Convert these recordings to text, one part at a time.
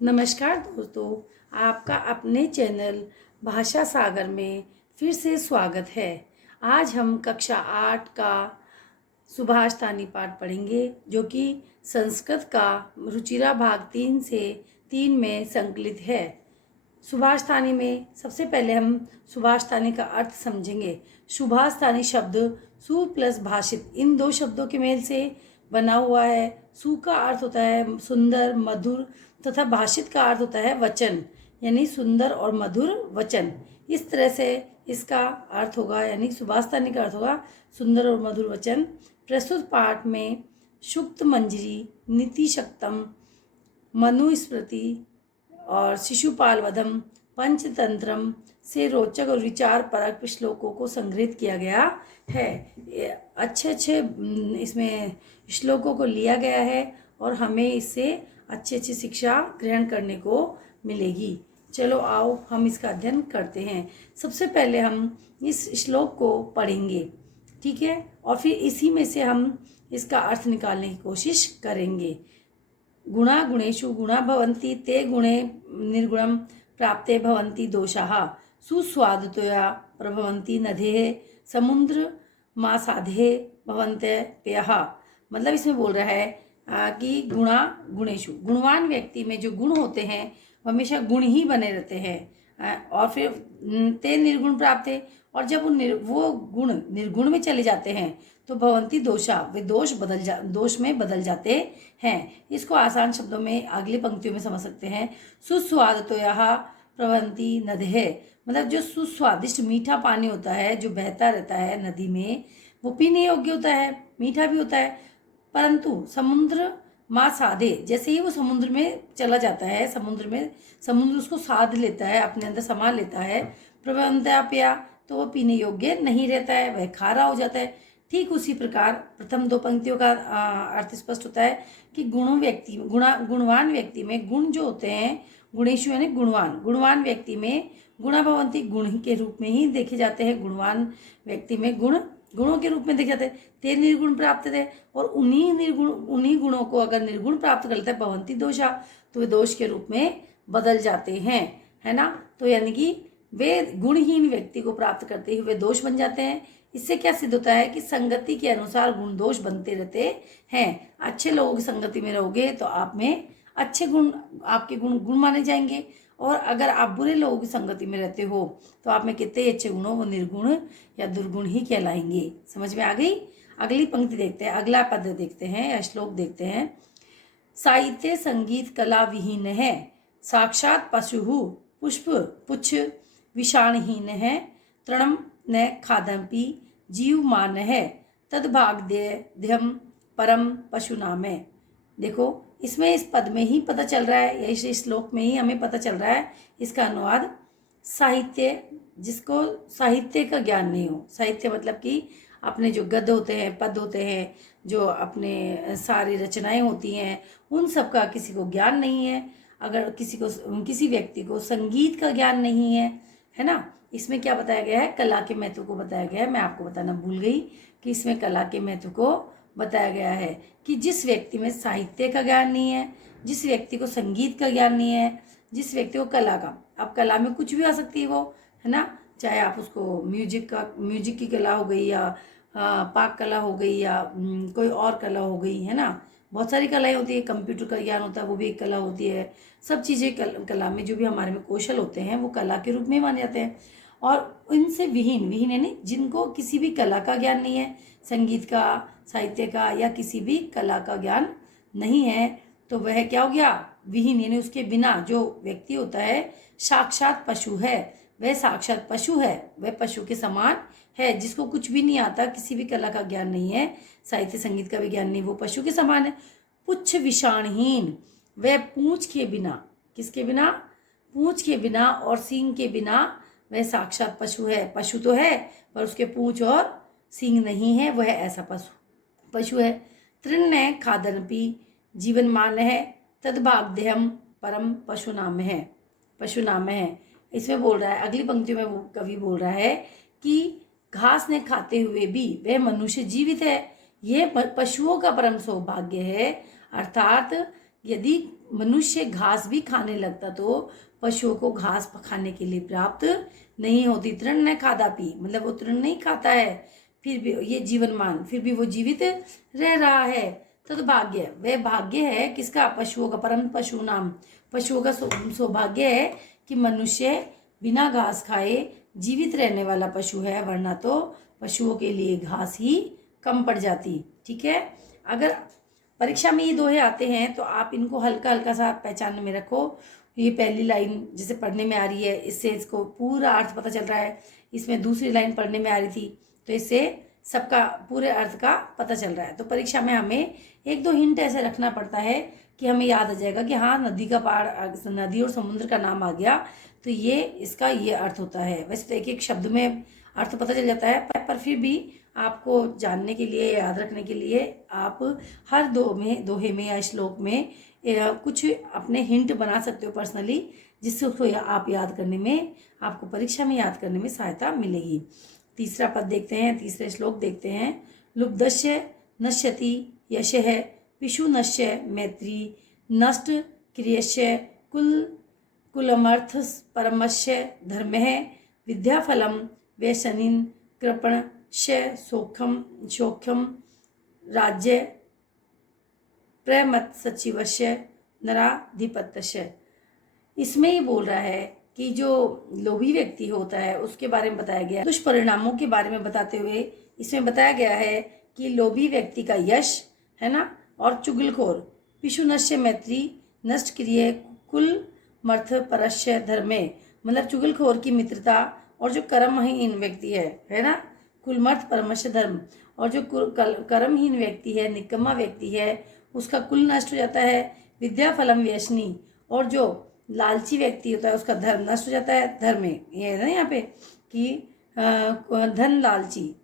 नमस्कार दोस्तों, आपका अपने चैनल भाषा सागर में फिर से स्वागत है। आज हम कक्षा 8 का सुभाष तानी पाठ पढ़ेंगे, जो कि संस्कृत का रुचिरा भाग 3 से 3 में संकलित है। सुभाष तानी में सबसे पहले हम सुभाष तानी का अर्थ समझेंगे। सुभाष तानी शब्द सु प्लस भाषित, इन दो शब्दों के मेल से बना हुआ है। सु का अर्थ होता है सुंदर, मधुर, तथा भाषित का अर्थ होता है वचन, यानी सुंदर और मधुर वचन। इस तरह से इसका अर्थ होगा, यानी सुभाष तानी का अर्थ होगा सुंदर और मधुर वचन। प्रस्तुत पाठ में सुक्त मंजरी, नीति शक्तम, मनुस्मृति और शिशुपाल वधम, पंचतंत्रम से रोचक और विचार परक श्लोकों को संग्रहित किया गया है। अच्छे इसमें श्लोकों को लिया गया है और हमें इससे अच्छी शिक्षा ग्रहण करने को मिलेगी। चलो आओ हम इसका अध्ययन करते हैं। सबसे पहले हम इस श्लोक को पढ़ेंगे, ठीक है, और फिर इसी में से हम इसका अर्थ निकालने की कोशिश करेंगे। गुणा गुणेषु गुणा भवन्ति, ते गुणे निर्गुणं प्राप्ते भवन्ति दोषाः, सुस्वादुतया प्रभवन्ति नदेः, समुद्र मासाधे भवन्ते पेयः। मतलब इसमें बोल रहा है कि गुणा गुणेषु, गुणवान व्यक्ति में जो गुण होते हैं वो हमेशा गुण ही बने रहते हैं। और फिर ते निर्गुण प्राप्त है, और जब वो गुण निर्गुण में चले जाते हैं तो भवंती दोषा, वे दोष में बदल जाते हैं। इसको आसान शब्दों में अगली पंक्तियों में समझ सकते हैं। सुस्वादतोयः प्रभवन्ति नदेः, मतलब जो सुस्वादिष्ट मीठा पानी होता है जो बहता रहता है नदी में, वो पीने योग्य होता है, मीठा भी होता है। परंतु समुद्र माँ साधे, जैसे ही वो समुद्र में चला जाता है, समुद्र उसको साध लेता है, अपने अंदर समा लेता है, प्रबंधया पिया, तो वो पीने योग्य नहीं रहता है, वह खारा हो जाता है। ठीक उसी प्रकार प्रथम दो पंक्तियों का अर्थ स्पष्ट होता है कि गुणवान व्यक्ति में गुण जो होते हैं, गुणेशु यानी गुणवान व्यक्ति में गुणा भवंती, गुण के रूप में ही देखे जाते हैं। गुणवान व्यक्ति में गुणों के रूप में देखे जाते हैं। ते निर्गुण प्राप्त थे, और उन्हीं गुणों को अगर निर्गुण प्राप्त कर लेता है भवंती दोषा, तो वे दोष के रूप में बदल जाते हैं, है ना। तो यानी कि वे गुणहीन व्यक्ति को प्राप्त करते ही वे दोष बन जाते हैं। इससे क्या सिद्ध होता है कि संगति के अनुसार गुण दोष बनते रहते हैं। अच्छे लोगों की संगति में रहोगे तो आप में अच्छे गुण, आपके गुण माने जाएंगे, और अगर आप बुरे लोगों की संगति में रहते हो तो आप में कितने अच्छे गुण हो वो निर्गुण या दुर्गुण ही कहलाएंगे। समझ में आ गई। अगली पंक्ति देखते हैं, अगला पद देखते हैं या श्लोक देखते हैं। साहित्य संगीत कला विहीन है, साक्षात पशु पुष्प पुच्छ विषाणहीन है, तृणम न खादंपि जीवमान है, तद्भाग्यम परम पशु नाम है। देखो इसमें इस पद में ही पता चल रहा है, या इस श्लोक में ही हमें पता चल रहा है इसका अनुवाद। साहित्य, जिसको साहित्य का ज्ञान नहीं हो, साहित्य मतलब कि अपने जो गद्य होते हैं, पद होते हैं, जो अपने सारी रचनाएं होती हैं, उन सब का किसी को ज्ञान नहीं है। अगर किसी व्यक्ति को संगीत का ज्ञान नहीं है ना। इसमें क्या बताया गया है, कला के महत्व को बताया गया है। मैं आपको बताना भूल गई कि इसमें कला के महत्व को बताया गया है कि जिस व्यक्ति में साहित्य का ज्ञान नहीं है, जिस व्यक्ति को संगीत का ज्ञान नहीं है, जिस व्यक्ति को कला का, अब कला में कुछ भी आ सकती है वो, है ना। चाहे आप उसको म्यूजिक की कला हो गई, या पाक कला हो गई, या कोई और कला हो गई, है ना। बहुत सारी कलाएं होती है, कंप्यूटर का ज्ञान होता है, वो भी एक कला होती है। सब चीज़ें कला में जो भी हमारे में कौशल होते हैं वो कला के रूप में माने जाते हैं। और इनसे विहीन यानी जिनको किसी भी कला का ज्ञान नहीं है, संगीत का, साहित्य का, या किसी भी कला का ज्ञान नहीं है, तो वह क्या हो गया, विहीन, यानी उसके बिना जो व्यक्ति होता है साक्षात पशु है। वह साक्षात पशु है, वह पशु के समान है। जिसको कुछ भी नहीं आता, किसी भी कला का ज्ञान नहीं है, साहित्य संगीत का भी ज्ञान नहीं, वो पशु के समान है। पुच्छ विषाणहीन, वह पूंछ के बिना, किसके बिना, पूंछ के बिना और सींग के बिना वह साक्षात पशु है। पशु तो है पर उसके पूंछ और सींग नहीं है, वह ऐसा पशु है। तृण खादनपि जीवन मान है, तद्भाग्यम परम पशु नाम है। इसमें बोल रहा है, अगली पंक्ति में वो कवि बोल रहा है कि घास ने खाते हुए भी वह मनुष्य जीवित है, यह पशुओं का परम सौभाग्य है। अर्थात यदि मनुष्य घास भी खाने लगता तो पशुओं को घास खाने के लिए प्राप्त नहीं होती। तृण न खादा पी, मतलब वो तृण नहीं खाता है, फिर भी ये जीवनमान, फिर भी वो जीवित रह रहा है। तो भाग्य, वह भाग्य है किसका? पशुओं का। परम पशु नाम, पशुओं का सौभाग्य है कि मनुष्य बिना घास खाए जीवित रहने वाला पशु है, वरना तो पशुओं के लिए घास ही कम पड़ जाती। ठीक है, अगर परीक्षा में ये दोहे आते हैं तो आप इनको हल्का हल्का सा पहचान में रखो। ये पहली लाइन जैसे पढ़ने में आ रही है, इससे इसको पूरा अर्थ पता चल रहा है। इसमें दूसरी लाइन पढ़ने में आ रही थी तो इससे सबका पूरे अर्थ का पता चल रहा है। तो परीक्षा में हमें एक दो हिंट ऐसे रखना पड़ता है कि हमें याद आ जाएगा कि हाँ, नदी का पहाड़, नदी और समुद्र का नाम आ गया तो ये इसका ये अर्थ होता है। वैसे तो एक एक शब्द में अर्थ पता चल जाता है, पर फिर भी आपको जानने के लिए, याद रखने के लिए आप हर दोहे में या श्लोक में कुछ अपने हिंट बना सकते हो पर्सनली, जिससे उसको आप याद करने में, आपको परीक्षा में याद करने में सहायता मिलेगी। तीसरा पद देखते हैं, तीसरे श्लोक देखते हैं। लुब्धस्य नश्यति यशः पिशुनश्य मैत्री नष्ट क्रियस्य कुलमर्थ परमस्य धर्मः विद्याफलम व्यसनिन कृपणस्य सौख्यम राज्य प्रमत सचिवस्य नराधिपत्यस्य। इसमें ही बोल रहा है कि जो लोभी व्यक्ति होता है उसके बारे में बताया गया, दुष्परिणामों के बारे में बताते हुए इसमें बताया गया है कि लोभी व्यक्ति का यश है ना, और चुगलखोर पिशुनश्य मैत्री नष्ट क्रिय कुल मर्थ परस्य धर्मे, मतलब चुगलखोर की मित्रता, और जो कर्महीन व्यक्ति है ना, कुलमर्थ परमस्य धर्म, और जो कर्महीन व्यक्ति है, निकम्मा व्यक्ति है, उसका कुल नष्ट हो जाता है। विद्या फलम व्यसनी, और जो लालची व्यक्ति होता है उसका धर्म नष्ट हो जाता है। धर्म में ये है ना यहाँ पे कि धन लालची,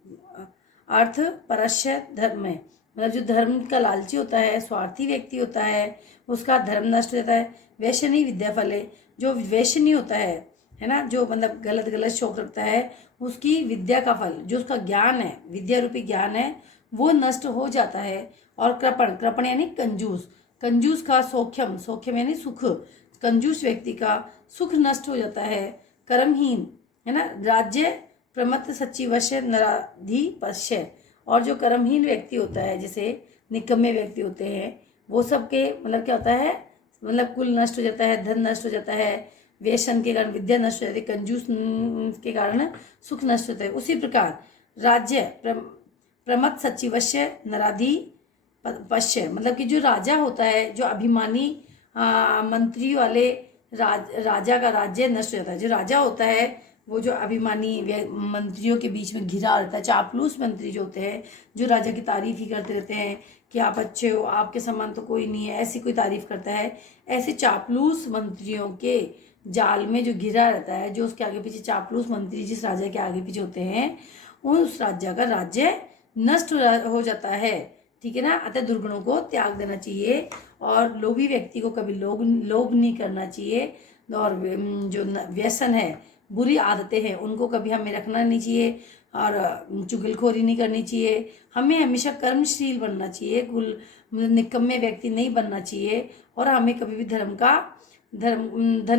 अर्थ परस्य धर्म में, मतलब जो धर्म का लालची होता है, स्वार्थी व्यक्ति होता है, उसका धर्म नष्ट हो जाता है। वैश्यनी विद्या फले, जो वैश्यनी होता है ना, जो मतलब गलत गलत शौक रखता है, उसकी विद्या का फल, जो उसका ज्ञान है, विद्या रूपी ज्ञान है, वो नष्ट हो जाता है। और कृपण यानी कंजूस, कंजूस का सौख्यम यानी सुख, कंजूस व्यक्ति का सुख नष्ट हो जाता है। कर्महीन है ना, राज्य प्रमत्त सचिवस्य नराधिपस्य, और जो कर्महीन व्यक्ति होता है, जैसे निकम्मे व्यक्ति होते हैं, वो सबके मतलब क्या होता है, मतलब कुल नष्ट हो जाता है, धन नष्ट हो जाता है, व्यसन के कारण विद्या नष्ट हो जाती है, कंजूस के कारण सुख नष्ट होता है। उसी प्रकार राज्य प्रमत्त सचिवस्य नराधिपस्य, मतलब कि जो राजा होता है, जो अभिमानी मंत्री वाले राजा का राज्य नष्ट हो जाता है। जो राजा होता है वो जो अभिमानी मंत्रियों के बीच में घिरा रहता है, चापलूस मंत्री जो होते हैं, जो राजा की तारीफ ही करते रहते हैं कि आप अच्छे हो, आपके समान तो कोई नहीं है, ऐसी कोई तारीफ करता है। ऐसे चापलूस मंत्रियों के जाल में जो घिरा रहता है, जो उसके आगे पीछे चापलूस मंत्री जिस राजा के आगे पीछे होते हैं, उस राजा का राज्य नष्ट हो जाता है। ठीक है ना, अतः दुर्गुणों को त्याग देना चाहिए और लोभी व्यक्ति को कभी लोभ नहीं करना चाहिए, और जो व्यसन है, बुरी आदतें हैं, उनको कभी हमें रखना नहीं चाहिए, और चुगलखोरी नहीं करनी चाहिए। हमें हमेशा कर्मशील बनना चाहिए, निकम्मे व्यक्ति नहीं बनना चाहिए, और हमें कभी भी धन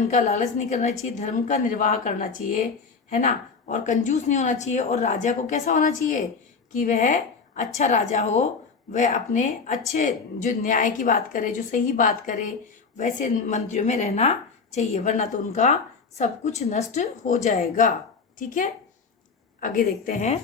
का लालच नहीं करना चाहिए, धर्म का निर्वाह करना चाहिए, है ना, और कंजूस नहीं होना चाहिए। और राजा को कैसा होना चाहिए कि वह अच्छा राजा हो, वह अपने अच्छे जो न्याय की बात करे, जो सही बात करे, वैसे मंत्रियों में रहना चाहिए, वरना तो उनका सब कुछ नष्ट हो जाएगा। ठीक है, आगे देखते हैं।